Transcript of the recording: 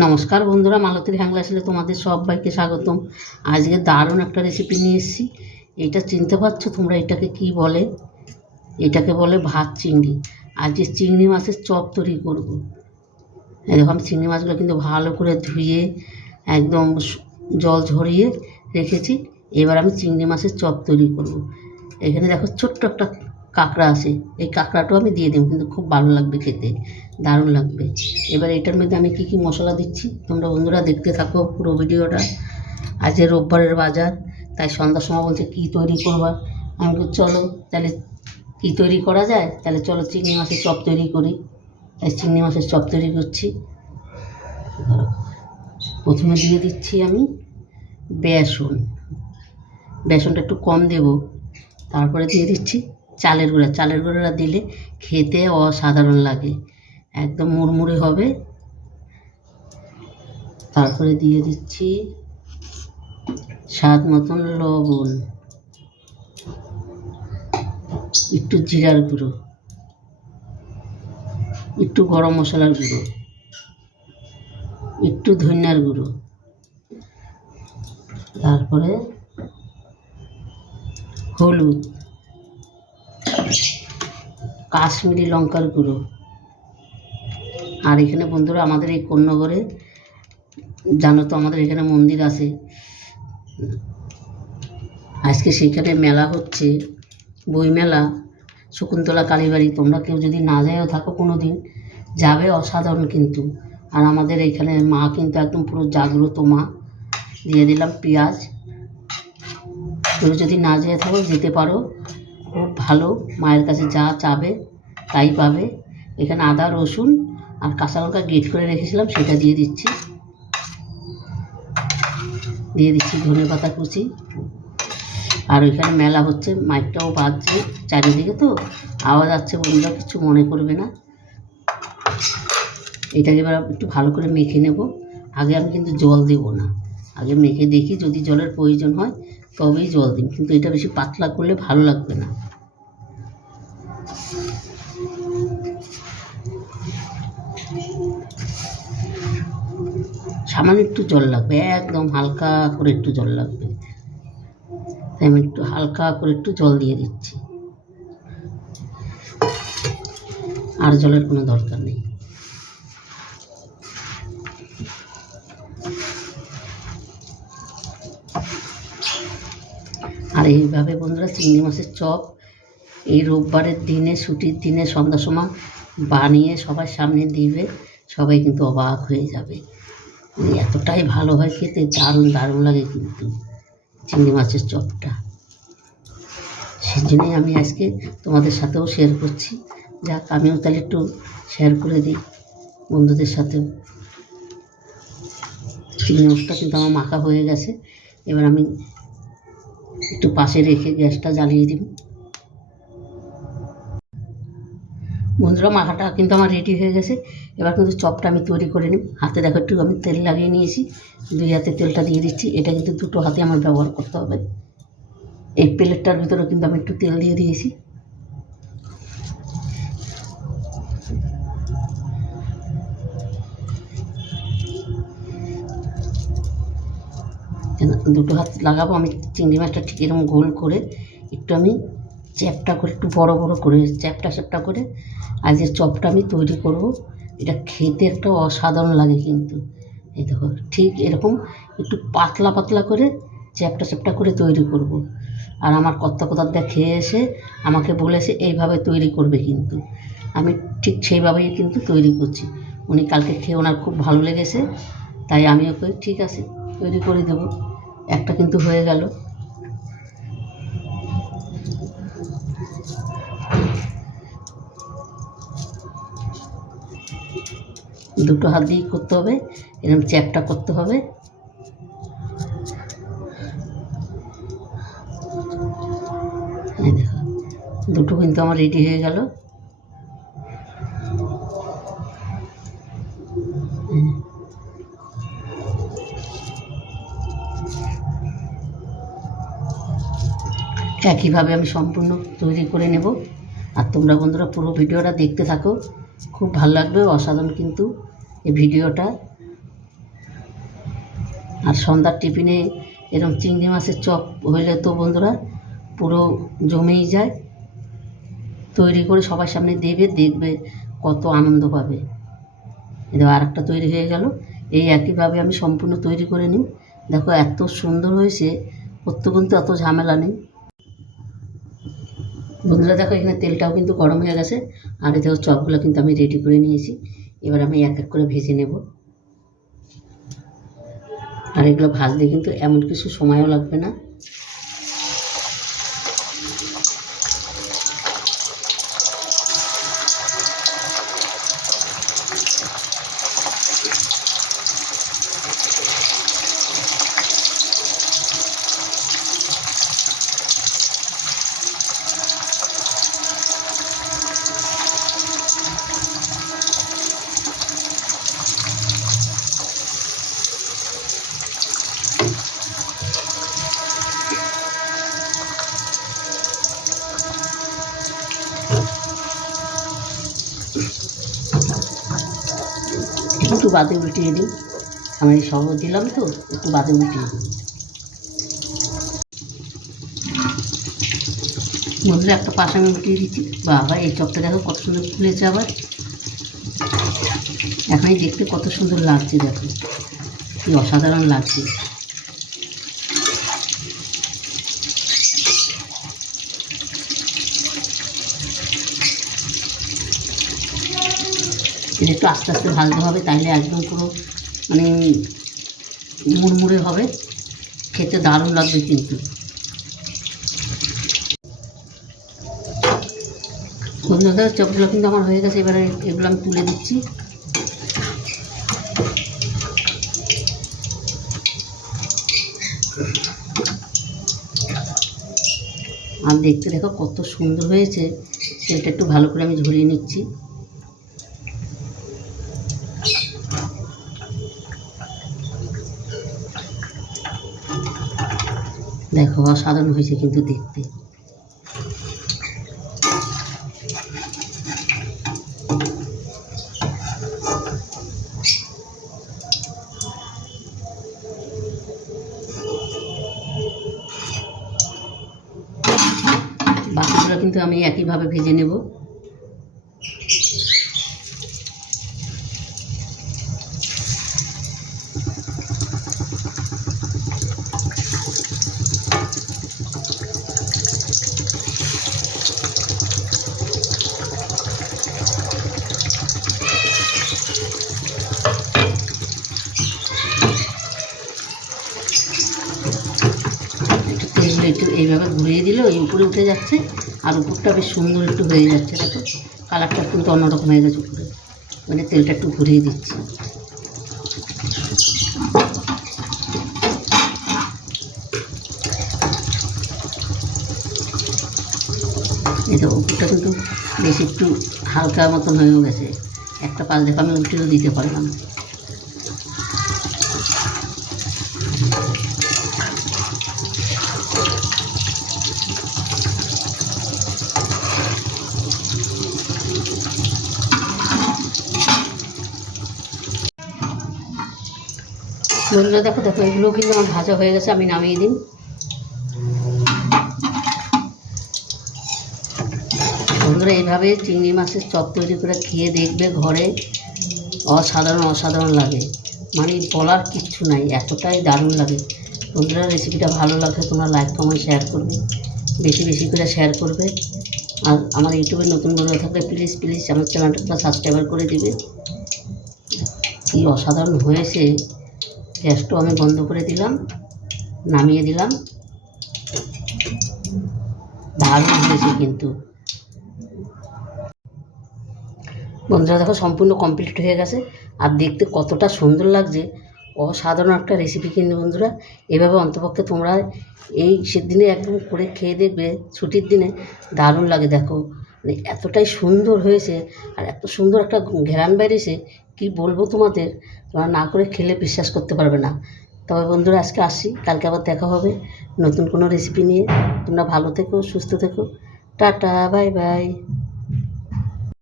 নমস্কার বন্ধুরা, মালতীর হ্যাংলা আসলে তোমাদের সবাইকে স্বাগতম। আজকে দারুণ একটা রেসিপি নিয়ে এসেছি। এটা চিনতে পারছো তোমরা? এটাকে কি বলে? এটাকে বলে ভাত চিংড়ি। আজকে চিংড়ি মাছের চপ তৈরি করব। এরকম চিংড়ি মাছগুলো কিন্তু ভালো করে ধুয়ে একদম জল ঝরিয়ে রেখেছি। এবার আমি চিংড়ি মাছের চপ তৈরি করব। এখানে দেখো ছোট্ট একটা কাঁকড়া আছে, এই কাঁকড়াটাও আমি দিয়ে দেবো, কিন্তু খুব ভালো লাগবে খেতে, দারুণ লাগবে। এবার এটার মধ্যে আমি কি কি মশলা দিচ্ছি তোমরা বন্ধুরা দেখতে থাকো পুরো ভিডিওটা। আজকে রোববারের বাজার, তাই সন্ধ্যার সময় বলছে কী তৈরি করবা। আমি বলছি চলো তাহলে কী তৈরি করা যায়, তাহলে চলো চিংড়ি মাছের চপ তৈরি করি। তাই চিংড়ি মাছের চপ তৈরি করছি। প্রথমে দিয়ে দিচ্ছি আমি বেসন। বেসনটা একটু কম দেব। তারপরে দিয়ে দিচ্ছি চালের গুঁড়া। চালের গুঁড়োটা দিলে খেতে অসাধারণ লাগে, একদম মুড়মুড়ে হবে। তারপরে দিয়ে দিচ্ছি স্বাদ মতন লবণ, একটু জিরার গুঁড়ো, একটু গরম মশলার গুঁড়ো, একটু ধনিয়ার গুঁড়ো, তারপরে হলুদ, কাশ্মীরি লঙ্কার গুঁড়ো। আর এখানে বন্ধুরা আমাদের এই কন্যগরে জানো তো আমাদের এখানে মন্দির আছে, আজকে সেইখানে মেলা হচ্ছে, বই মেলা, শকুন্তলা কালীবাড়ি। তোমরা কেউ যদি না যায়ও থাকো কোনো দিন, যাবে, অসাধারণ কিন্তু। আর আমাদের এইখানে মা কিন্তু একদম পুরো জাগ্রত মা। দিয়ে দিলাম পেঁয়াজ। কেউ যদি না যেয়ে থাকো যেতে পারো, খুব ভালো, মায়ের কাছে যা চাবে তাই পাবে। এখানে আদা রসুন আর কাঁচা লঙ্কা গ্রেট করে রেখেছিলাম, সেটা দিয়ে দিচ্ছি। দিয়ে দিচ্ছি ধনেপাতা কুচি। আর ওইখানে মেলা হচ্ছে, মাইকটাও বাজছে চারিদিকে, তো আওয়াজ আসছে বন্ধুরা, কিছু মনে করবে না। এটাকে এবার একটু ভালো করে মেখে নেব। আগে আমি কিন্তু জল দেব না, আগে মেখে দেখি, যদি জলের প্রয়োজন হয় তবেই জল দিন, কিন্তু এটা বেশি পাতলা করলে ভালো লাগবে না। সামান্য একটু জল লাগবে, একদম হালকা করে একটু জল লাগবে, তাই আমি একটু হালকা করে একটু জল দিয়ে দিচ্ছি। আর জলের কোনো দরকার নেই। আর এইভাবে বন্ধুরা চিংড়ি মাছের চপ এই রোববারের দিনে, ছুটির দিনে সন্ধ্যার সময় বানিয়ে সবার সামনে দিবে, সবাই কিন্তু অবাক হয়ে যাবে। এতটাই ভালো হয় খেতে, দারুণ দারুণ লাগে কিন্তু চিংড়ি মাছের চপটা। সেই জন্যই আমি আজকে তোমাদের সাথেও শেয়ার করছি। যাক, আমিও তাহলে একটু শেয়ার করে দিই বন্ধুদের সাথেও। চিংড়ি মাছটা কিন্তু আমার মাখা হয়ে গেছে। এবার আমি একটু পাশে রেখে গ্যাসটা জ্বালিয়ে দিব। বন্ধুরা মাখাটা কিন্তু আমার রেডি হয়ে গেছে। এবার কিন্তু চপটা আমি তৈরি করে নিই। হাতে দেখো একটু আমি তেল লাগিয়ে নিয়েছি, দুই হাতে তেলটা দিয়ে দিচ্ছি। এটা কিন্তু দুটো হাতে আমার ব্যবহার করতে হবে। এই প্লেটটার ভিতরে কিন্তু আমি একটু তেল দিয়ে দিয়েছি। দুটো হাত লাগাবো। আমি চিংড়ি মাছটা ঠিক এরকম গোল করে একটু আমি চ্যাপটা করে, একটু বড় বড় করে চ্যাপটা করে আজকের চপটা আমি তৈরি করব। এটা খেতে একটা অসাধারণ লাগে কিন্তু। এই দেখো ঠিক এরকম একটু পাতলা পাতলা করে চ্যাপটা করে তৈরি করব। আর আমার কর্তা খেয়ে এসে আমাকে বলেছে এইভাবে তৈরি করবে, কিন্তু আমি ঠিক সেইভাবেই কিন্তু তৈরি করছি। উনি কালকে খেয়ে ওনার খুব ভালো লেগেছে, তাই আমি ওকে ঠিক আছে তৈরি করে দেবো। একটা কিন্তু হয়ে গেল। দুটো হাত দিয়েই করতে হবে, এরকম চ্যাপটা করতে হবে। দেখো দুটো কিন্তু আমার রেডি হয়ে গেল। একইভাবে আমি সম্পূর্ণ তৈরি করে নেব। আর তোমরা বন্ধুরা পুরো ভিডিওটা দেখতে থাকো, খুব ভালো লাগবে, অসাধারণ কিন্তু এই ভিডিওটা। আর সন্ধ্যার টিফিনে এরকম চিংড়ি মাছের চপ হইলে তো বন্ধুরা পুরো জমেই যায়। তৈরি করে সবার সামনে দেবে, দেখবে কত আনন্দ পাবে। এটা আর একটা তৈরি হয়ে গেল। এই একইভাবে আমি সম্পূর্ণ তৈরি করে নিই। দেখো এত সুন্দর হয়েছে, করতে কিন্তু এত ঝামেলা নেই বন্ধুরা। দেখো এখানে তেলটাও কিন্তু গরম হয়ে গেছে, আর এই দেখো চপগুলো কিন্তু আমি রেডি করে নিয়েছি। এবার আমি এক এক করে ভেজে নেব। আর এগুলো ভাজতে কিন্তু এমন কিছু সময়ও লাগবে না। একটু বাদে উল্টিয়ে দিই, আমি সব দিলাম তো, একটু বাদে উল্টিয়ে দিই বন্ধুরা। একটা পাশ আমি উল্টিয়ে দিচ্ছি। বাবা এই চপটা দেখো কত সুন্দর ফুলেছে। আবার এখনই দেখতে কত সুন্দর লাগছে, দেখো কি অসাধারণ লাগছে। এটা একটু আস্তে আস্তে ভাজতে হবে, তাইলে একদম পুরো মানে মুড়মুড়ে হবে, খেতে দারুণ লাগবে কিন্তু বন্ধুরা। চপগুলো কিন্তু আমার হয়ে গেছে, এবারে এগুলো আমি তুলে দিচ্ছি। আর দেখতে দেখো কত সুন্দর হয়েছে। তেলটা একটু ভালো করে আমি ঝরিয়ে নিচ্ছি। দেখো অসাধারণ হয়েছে কিন্তু দেখতে। বাকিগুলো কিন্তু আমি একইভাবে ভেজে নেব। তেলগুলো একটু এইভাবে ঘুরিয়ে দিলে ওই উপরে উঠে যাচ্ছে, আর উপরটা বেশ সুন্দর একটু হয়ে যাচ্ছে। দেখো কালারটা কিন্তু অন্যরকম হয়ে গেছে উপরে, মানে তেলটা একটু ঘুরিয়ে দিচ্ছি। এটা উপরটা কিন্তু বেশ একটু হালকা মতন হয়েও গেছে। একটা পাশ দেখো আমি উল্টেও দিতে পারলাম। বন্ধুরা দেখো দেখো এগুলো কিন্তু আমার ভাজা হয়ে গেছে, আমি নামিয়ে দিই। বন্ধুরা এইভাবে চিংড়ি মাছের চপ তৈরি করে খেয়ে দেখবে, ঘরে অসাধারণ অসাধারণ লাগে, মানে বলার কিচ্ছু নাই, এতটাই দারুণ লাগে। বন্ধুরা রেসিপিটা ভালো লাগলে তোমরা লাইক কমেন্ট শেয়ার করবে, বেশি বেশি করে শেয়ার করবে। আর আমার ইউটিউবে নতুন বন্ধু থাকলে প্লিজ প্লিজ আমার চ্যানেলটা সাবস্ক্রাইব করে দিবে। কি অসাধারণ হয়েছে। গ্যাসটাও আমি বন্ধ করে দিলাম, নামিয়ে দিলাম। দারুণ হয়েছে কিন্তু বন্ধুরা। দেখো সম্পূর্ণ কমপ্লিট হয়ে গেছে, আর দেখতে কতটা সুন্দর লাগছে। অসাধারণ একটা রেসিপি কিন্তু বন্ধুরা। এভাবে অন্তপক্ষে তোমরা এই সেদিনে একদম করে খেয়ে দেখবে, ছুটির দিনে দারুণ লাগে। দেখো মানে এতটাই সুন্দর হয়েছে, আর এত সুন্দর একটা ঘ্রাণ বেরিয়েছে, কি বলবো তোমাদের, তোমরা না করে খেলে বিশ্বাস করতে পারবে না। তবে বন্ধুরা আজকে আসি, কালকে আবার দেখা হবে নতুন কোনো রেসিপি নিয়ে। তোমরা ভালো থেকো, সুস্থ থেকো, টাটা, বাই বাই।